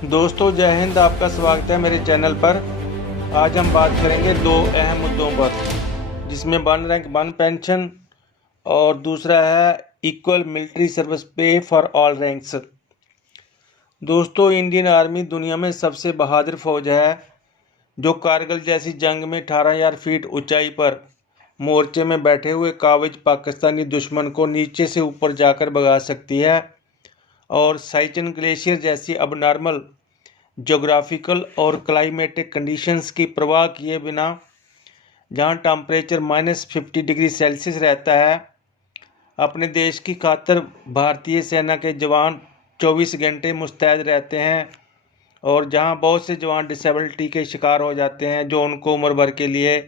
दोस्तों जय हिंद। आपका स्वागत है मेरे चैनल पर। आज हम बात करेंगे दो अहम मुद्दों पर, जिसमें वन रैंक वन पेंशन और दूसरा है equal military service pay for all ranks. दोस्तों, इंडियन आर्मी दुनिया में सबसे बहादुर फौज है, जो कारगिल जैसी जंग में 18,000 फीट ऊंचाई पर मोर्चे में बैठे हुए काबिज पाकिस्तानी दुश्मन को नीचे से ऊपर जाकर भगा सकती है, और साइचन ग्लेशियर जैसी अबनॉर्मल ज्योग्राफिकल और क्लाइमेटिक कंडीशंस की परवाह किए बिना, जहां टेम्परेचर -50 डिग्री सेल्सियस रहता है, अपने देश की खातिर भारतीय सेना के जवान 24 घंटे मुस्तैद रहते हैं, और जहां बहुत से जवान डिसेबिलिटी के शिकार हो जाते हैं, जो उनको उम्र भर के लिए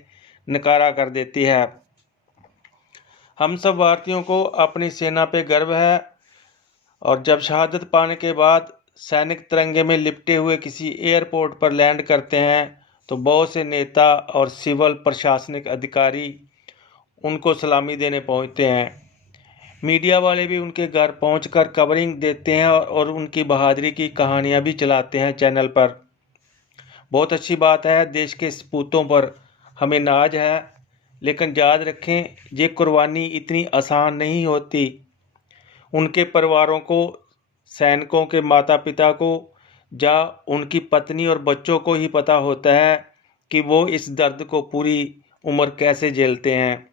नकारा कर देती है। हम सब भारतीयों को अपनी सेना पे गर्व है, और जब शहादत पाने के बाद सैनिक तिरंगे में लिपटे हुए किसी एयरपोर्ट पर लैंड करते हैं, तो बहुत से नेता और सिविल प्रशासनिक अधिकारी उनको सलामी देने पहुंचते हैं। मीडिया वाले भी उनके घर पहुंचकर कवरिंग देते हैं और उनकी बहादुरी की कहानियां भी चलाते हैं चैनल पर। बहुत अच्छी बात है, देश के सपूतों पर हमें नाज है, लेकिन याद रखें, ये कुर्बानी इतनी आसान नहीं होती। उनके परिवारों को, सैनिकों के माता पिता को या उनकी पत्नी और बच्चों को ही पता होता है कि वो इस दर्द को पूरी उम्र कैसे झेलते हैं।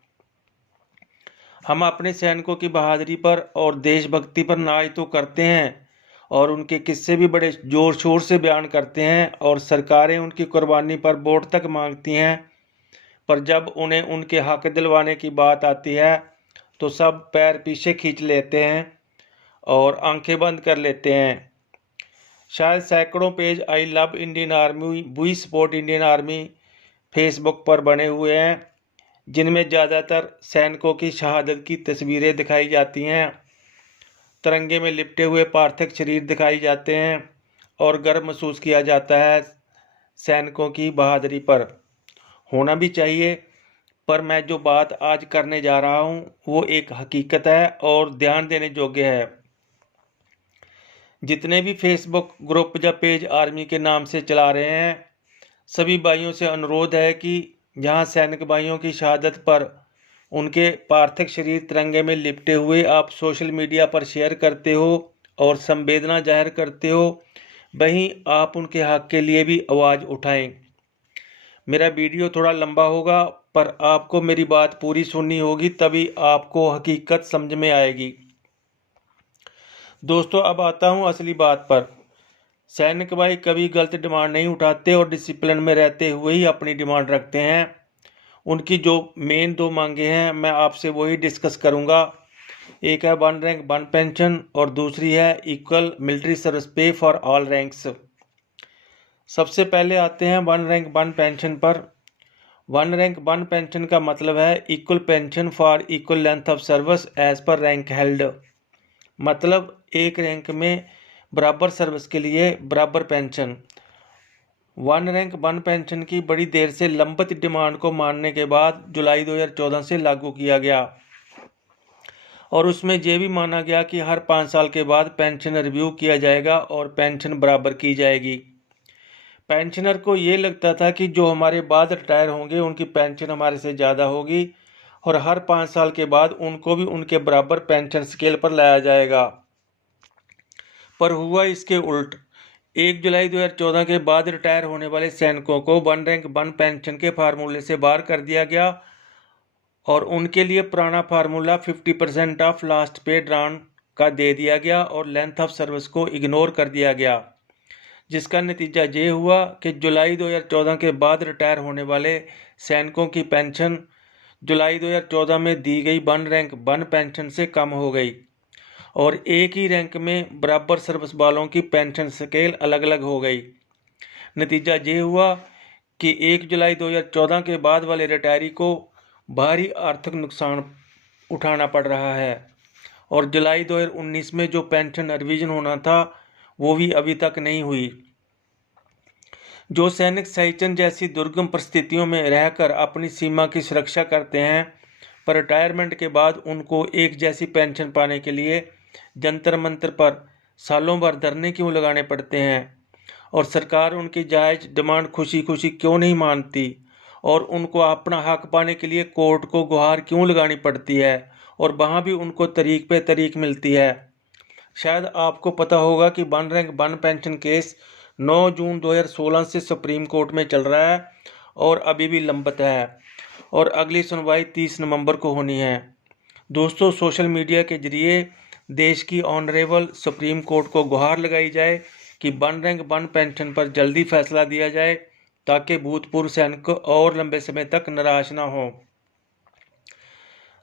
हम अपने सैनिकों की बहादुरी पर और देशभक्ति पर नाज तो करते हैं, और उनके किस्से भी बड़े जोर शोर से बयान करते हैं, और सरकारें उनकी कुर्बानी पर वोट तक मांगती हैं, पर जब उन्हें उनके हक दिलवाने की बात आती है तो सब पैर पीछे खींच लेते हैं और आंखें बंद कर लेते हैं। शायद सैकड़ों page I love Indian army, we support Indian army Facebook पर बने हुए हैं, जिनमें ज़्यादातर सैनिकों की शहादत की तस्वीरें दिखाई जाती हैं, तिरंगे में लिपटे हुए पार्थिव शरीर दिखाई जाते हैं, और गर्व महसूस किया जाता है सैनिकों की बहादुरी पर। होना भी चाहिए, पर मैं जो बात आज करने जा रहा हूँ वो एक हकीकत है और ध्यान देने योग्य है। जितने भी फेसबुक ग्रुप या पेज आर्मी के नाम से चला रहे हैं, सभी भाइयों से अनुरोध है कि जहां सैनिक भाइयों की शहादत पर उनके पार्थिव शरीर तिरंगे में लिपटे हुए आप सोशल मीडिया पर शेयर करते हो और संवेदना जाहिर करते हो, वहीं आप उनके हक के लिए भी आवाज़ उठाएं। मेरा वीडियो थोड़ा लंबा होगा, पर आपको मेरी बात पूरी सुननी होगी, तभी आपको हकीकत समझ में आएगी। दोस्तों, अब आता हूँ असली बात पर। सैनिक भाई कभी गलत डिमांड नहीं उठाते और डिसिप्लिन में रहते हुए ही अपनी डिमांड रखते हैं। उनकी जो मेन दो मांगे हैं, मैं आपसे वही डिस्कस करूंगा। एक है वन रैंक वन पेंशन, और दूसरी है equal military service pay for all ranks. सबसे पहले आते हैं वन रैंक वन पेंशन पर। वन रैंक वन पेंशन का मतलब है equal pension for equal length of service as per rank held. मतलब एक रैंक में बराबर सर्विस के लिए बराबर pension. One rank one pension की बड़ी देर से लंबित डिमांड को मानने के बाद जुलाई 2014 से लागू किया गया, और उसमें यह भी माना गया कि हर 5 साल के बाद पेंशन रिव्यू किया जाएगा और पेंशन बराबर की जाएगी। पेंशनर को ये लगता था कि जो हमारे बाद रिटायर होंगे उनकी पेंशन हमारे से ज़्यादा होगी, और हर 5 साल के बाद उनको भी उनके बराबर पेंशन स्केल पर लाया जाएगा। पर हुआ इसके उल्ट। 1 जुलाई 2014 के बाद रिटायर होने वाले सैनिकों को वन रैंक वन पेंशन के फार्मूले से बाहर कर दिया गया, और उनके लिए पुराना फार्मूला 50% ऑफ लास्ट पे ड्रॉन का दे दिया गया और लेंथ ऑफ सर्विस को इग्नोर कर दिया गया, जिसका नतीजा ये हुआ कि जुलाई 2014 के बाद रिटायर होने वाले सैनिकों की पेंशन जुलाई 2014 में दी गई वन रैंक वन पेंशन से कम हो गई, और एक ही रैंक में बराबर सर्विस वालों की पेंशन स्केल अलग अलग हो गई। नतीजा ये हुआ कि 1 जुलाई 2014 के बाद वाले रिटायरी को भारी आर्थिक नुकसान उठाना पड़ रहा है, और जुलाई 2019 में जो पेंशन रिवीजन होना था वो भी अभी तक नहीं हुई। जो सैनिक साइचन जैसी दुर्गम परिस्थितियों में रहकर अपनी सीमा की सुरक्षा करते हैं, पर रिटायरमेंट के बाद उनको एक जैसी पेंशन पाने के लिए जंतर मंतर पर सालों भर धरने क्यों लगाने पड़ते हैं, और सरकार उनकी जायज़ डिमांड खुशी खुशी क्यों नहीं मानती और उनको अपना हक पाने के लिए कोर्ट को गुहार क्यों लगानी पड़ती है और वहाँ भी उनको तरीक पे तरीक मिलती है। शायद आपको पता होगा कि one rank one pension case 9 जून 2016 से सुप्रीम कोर्ट में चल रहा है और अभी भी लंबित है और अगली सुनवाई 30 नवंबर को होनी है। दोस्तों, सोशल मीडिया के जरिए देश की ऑनरेबल सुप्रीम कोर्ट को गुहार लगाई जाए कि वन रैंक वन पेंशन पर जल्दी फैसला दिया जाए ताकि भूतपूर्व सैनिक और लंबे समय तक निराश न हो।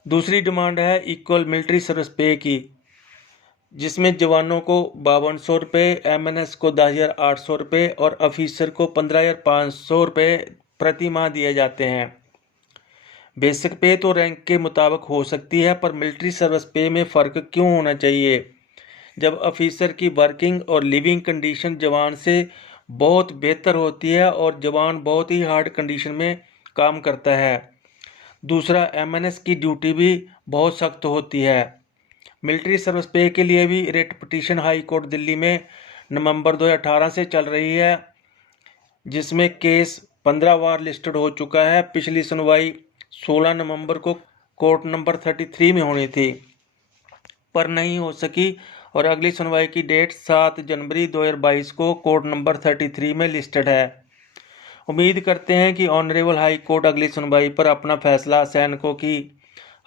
दूसरी डिमांड है इक्वल मिलिट्री सर्विस पे की, जिसमें जवानों को 5200 रुपये, एमएनएस को 10,800 रुपये और ऑफिसर को 15,500 रुपये प्रति माह दिए जाते हैं। बेसिक पे तो रैंक के मुताबिक हो सकती है, पर मिलिट्री सर्विस पे में फ़र्क क्यों होना चाहिए जब ऑफिसर की वर्किंग और लिविंग कंडीशन जवान से बहुत बेहतर होती है और जवान बहुत ही हार्ड कंडीशन में काम करता है। दूसरा, एमएनएस की ड्यूटी भी बहुत सख्त होती है। मिलिट्री सर्विस पे के लिए भी writ petition high court Delhi में नवंबर 2018 से चल रही है, जिसमें केस 15 बार लिस्टेड हो चुका है। पिछली सुनवाई 16 नवंबर को कोर्ट नंबर 33 में होनी थी पर नहीं हो सकी और अगली सुनवाई की डेट 7 जनवरी 2022 को कोर्ट नंबर 33 में लिस्टेड है। उम्मीद करते हैं कि ऑनरेबल हाई कोर्ट अगली सुनवाई पर अपना फैसला सैनिकों की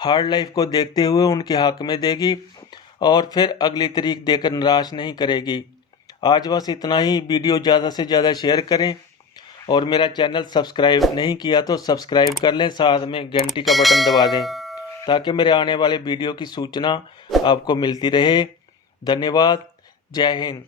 हार्ड लाइफ को देखते हुए उनके हक में देगी और फिर अगली तारीख देकर निराश नहीं करेगी। आज बस इतना ही। वीडियो ज़्यादा से ज़्यादा शेयर करें और मेरा चैनल सब्सक्राइब नहीं किया तो सब्सक्राइब कर लें, साथ में घंटी का बटन दबा दें ताकि मेरे आने वाले वीडियो की सूचना आपको मिलती रहे। धन्यवाद। जय हिंद।